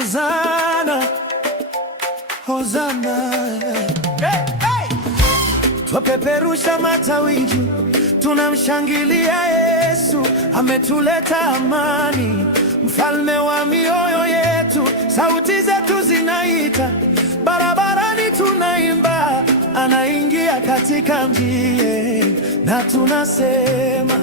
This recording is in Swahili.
Hosana, Hosana. Hey, hey! Twapeperusha matawi juu, tunamshangilia Yesu, ametuleta amani, mfalme wa mioyo yetu. Sauti zetu zinaita, barabarani tunaimba, anaingia katika mji, na tunasema